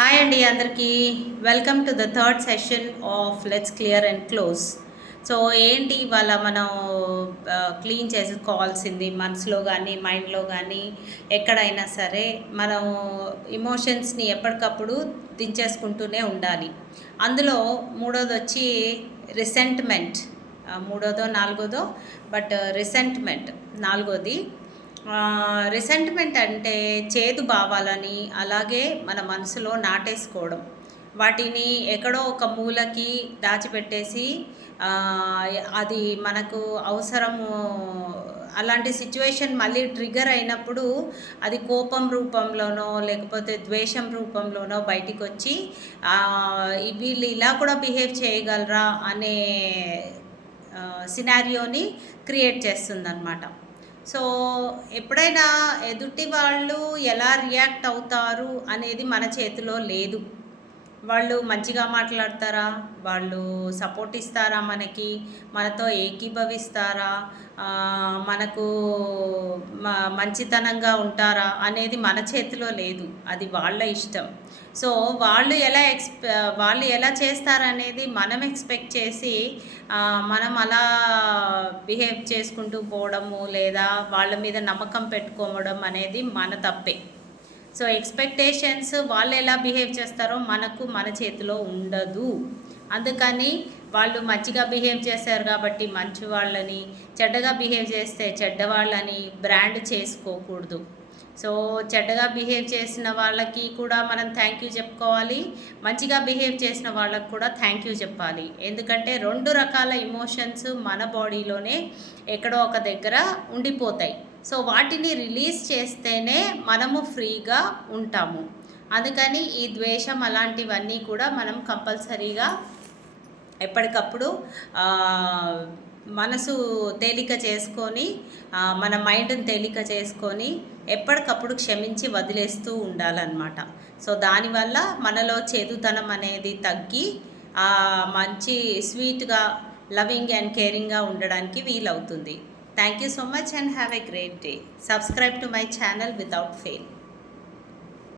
Hi అండి అందరికీ welcome to the third session of let's clear and close. So ఏంటి ఇవాళ మనం క్లీన్ చేసుకోవాల్సింది మనసులో కానీ మైండ్లో కానీ ఎక్కడైనా సరే మనం ఇమోషన్స్ని ఎప్పటికప్పుడు దించేసుకుంటూనే ఉండాలి. అందులో మూడోది వచ్చి రిసెంట్మెంట్, మూడోదో నాలుగోదో బట్ రిసెంట్మెంట్ నాలుగోది. రిసెంట్మెంట్ అంటే చేదు భావాలని అలాగే మన మనసులో నాటేసుకోవడం, వాటిని ఎక్కడో ఒక మూలకి దాచిపెట్టేసి అది మనకు అవసరము అలాంటి సిచ్యువేషన్ మళ్ళీ ట్రిగర్ అయినప్పుడు అది కోపం రూపంలోనో లేకపోతే ద్వేషం రూపంలోనో బయటికి వచ్చి వీళ్ళు ఇలా కూడా బిహేవ్ చేయగలరా అనే సినారియోని క్రియేట్ చేస్తుందన్నమాట. సో ఎప్పుడైనా ఎదుటి వాళ్ళు ఎలా రియాక్ట్ అవుతారు అనేది మన చేతిలో లేదు. వాళ్ళు మంచిగా మాట్లాడతారా, వాళ్ళు సపోర్ట్ ఇస్తారా, మనతో ఏకీభవిస్తారా, మనకు మంచితనంగా ఉంటారా అనేది మన చేతిలో లేదు, అది వాళ్ళ ఇష్టం. సో వాళ్ళు ఎలా చేస్తారనేది మనం ఎక్స్పెక్ట్ చేసి మనం అలా బిహేవ్ చేసుకుంటూ పోవడము లేదా వాళ్ళ మీద నమ్మకం పెట్టుకోవడం అనేది మన తప్పే. సో ఎక్స్పెక్టేషన్స్ వాళ్ళు ఎలా బిహేవ్ చేస్తారో మన చేతిలో ఉండదు. అందుకని వాళ్ళు మంచిగా బిహేవ్ చేశారు కాబట్టి మంచి వాళ్ళని, చెడ్డగా బిహేవ్ చేస్తే చెడ్డవాళ్ళని బ్రాండ్ చేసుకోకూడదు. సో చెడ్డగా బిహేవ్ చేసిన వాళ్ళకి కూడా మనం థ్యాంక్ యూ చెప్పుకోవాలి, మంచిగా బిహేవ్ చేసిన వాళ్ళకి కూడా థ్యాంక్ యూ చెప్పాలి. ఎందుకంటే రెండు రకాల ఇమోషన్స్ మన బాడీలోనే ఎక్కడో ఒక దగ్గర ఉండిపోతాయి. సో వాటిని రిలీజ్ చేస్తేనే మనము ఫ్రీగా ఉంటాము. అందుకని ఈ ద్వేషం అలాంటివన్నీ కూడా మనం కంపల్సరీగా ఎప్పటికప్పుడు మనసు తేలిక చేసుకొని మన మైండ్ని తేలిక చేసుకొని ఎప్పటికప్పుడు క్షమించి వదిలేస్తూ ఉండాలన్నమాట. సో దానివల్ల మనలో చేదుతనం అనేది తగ్గి మంచి స్వీట్గా లవింగ్ అండ్ కేరింగ్గా ఉండడానికి వీలవుతుంది. Thank you so much and have a great day. Subscribe to my channel without fail.